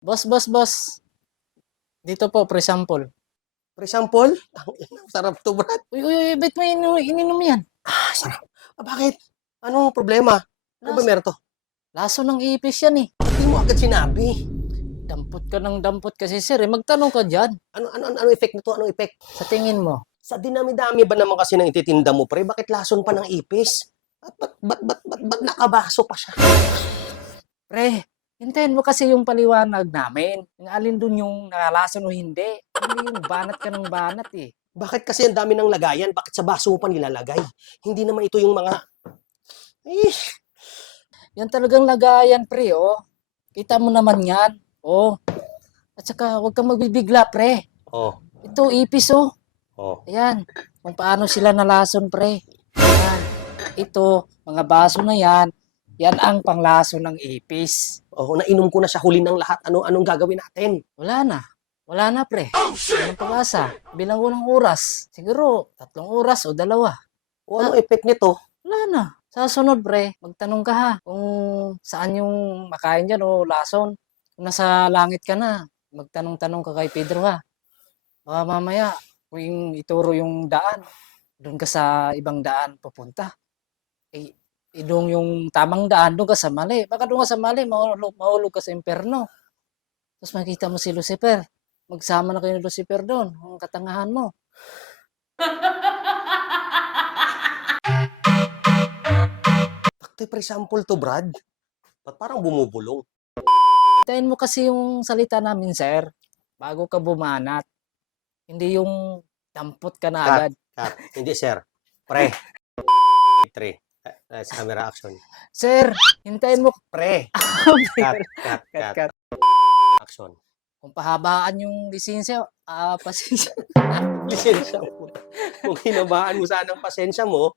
Boss. Dito po, pre-sample. For example, ang sarap to, Brad. Uy, ba't mo ininom yan? Sarap. Bakit? Anong problema? Ano ba meron to? Laso ng ipis yan eh. Hindi mo agad sinabi. Dampot ka ng dampot kasi sir eh. Magtanong ka dyan. Ano effect nito? Anong effect? Sa tingin mo. Sa dinami-dami ba naman kasi ng ititinda mo, pre? Bakit lason pa ng ipis? At ba't nakabaso pa siya? Pre, hintayin mo kasi yung paliwanag namin. Yung alin dun yung nakalason o hindi. Hindi yung banat ka ng banat eh. Bakit kasi ang dami ng lagayan? Bakit sa baso mo pa nilalagay? Hindi naman ito yung mga... Yan talagang lagayan pre oh. Kita mo naman yan. Oh. At saka huwag kang magbibigla pre. Oh. Ito ipis oh. Oh. Ayan. Kung paano sila nalason pre. Ayan. Ito, mga baso na yan. Yan ang panglaso ng ipis. Oh, nainom ko na sa huli ng lahat. Anong gagawin natin? Wala na pre. Walang pag-asa. Bilang unang oras. Siguro 3 oras o 2. O anong effect nito? Wala na. Sa sunod pre, magtanong ka ha. Kung saan yung makain dyan o lason. Kung nasa langit ka na, magtanong-tanong ka kay Pedro ha. Baka mamaya, kung ituro yung daan, doon ka sa ibang daan pupunta. Doon yung tamang daan, doon ka sa mali. Baka doon ka sa mali, mahulog ka sa imperno. Tapos makita mo si Lucifer. Magsama na kayo ni Lucifer doon. Ang katangahan mo. For example to, Brad. Ba't parang bumubulong? Hintayin mo kasi yung salita namin, sir. Bago ka bumanat. Hindi yung dampot ka na agad. Cut. Hindi, sir. Pre. 3. Let's camera action. Sir, hintayin mo. Pre. Cut. Action. Kung pahabaan yung lisensya, pasensya. Lisensya mo. Kung hinabaan mo sana ang pasensya mo,